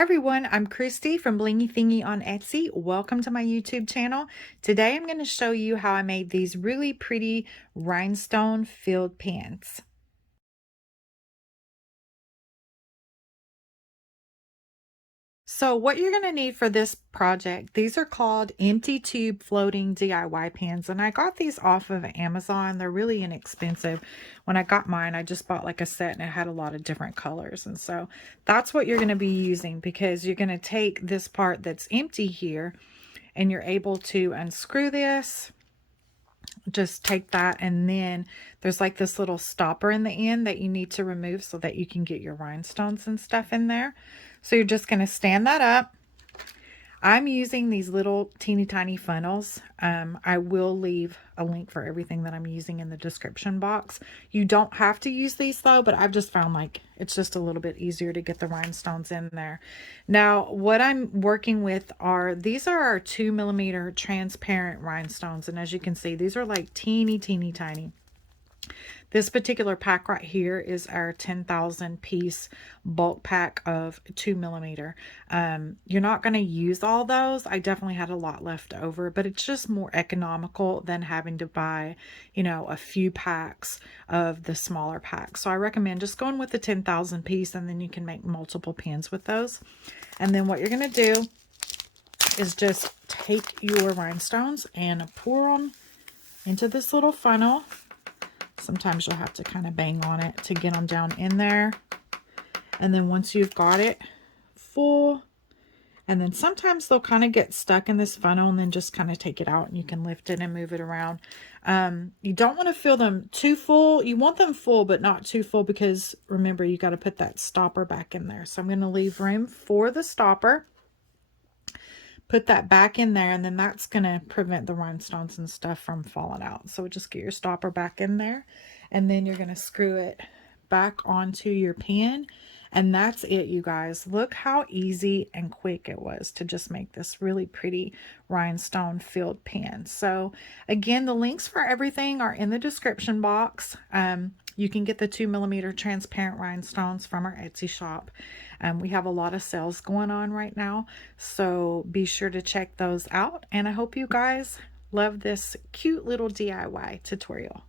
Everyone, I'm Christy from Blingee Thingee on Etsy. Welcome to my YouTube channel. Today I'm going to show you how I made these really pretty rhinestone filled pants. So what you're going to need for this project, these are called empty tube floating DIY pans, and I got these off of Amazon. They're really inexpensive. When I got mine, I just bought like a set and it had a lot of different colors, and so that's what you're going to be using, because you're going to take this part that's empty here and you're able to unscrew this. Just take that, and then there's like this little stopper in the end that you need to remove so that you can get your rhinestones and stuff in there. So you're just going to stand that up. I'm using these little teeny tiny funnels. I will leave a link for everything that I'm using in the description box. You don't have to use these though, but I've just found like it's just a little bit easier to get the rhinestones in there. Now, what I'm working with these are our 2mm transparent rhinestones. And as you can see, these are like teeny tiny. This particular pack right here is our 10,000 piece bulk pack of 2mm. You're not going to use all those. I definitely had a lot left over, but it's just more economical than having to buy, a few packs of the smaller packs. So I recommend just going with the 10,000 piece, and then you can make multiple pins with those. And then what you're going to do is just take your rhinestones and pour them into this little funnel. Sometimes you'll have to kind of bang on it to get them down in there. And then once you've got it full, and then sometimes they'll kind of get stuck in this funnel, and then just kind of take it out and you can lift it and move it around. You don't want to fill them too full. You want them full, but not too full, because remember, you got to put that stopper back in there. So I'm going to leave room for the stopper. Put that back in there, and then that's going to prevent the rhinestones and stuff from falling out. So just get your stopper back in there, and then you're going to screw it back onto your pan. And that's it, you guys. Look how easy and quick it was to just make this really pretty rhinestone filled pan. So again, the links for everything are in the description box. You can get the 2mm transparent rhinestones from our Etsy shop. We have a lot of sales going on right now, so be sure to check those out. And I hope you guys love this cute little DIY tutorial.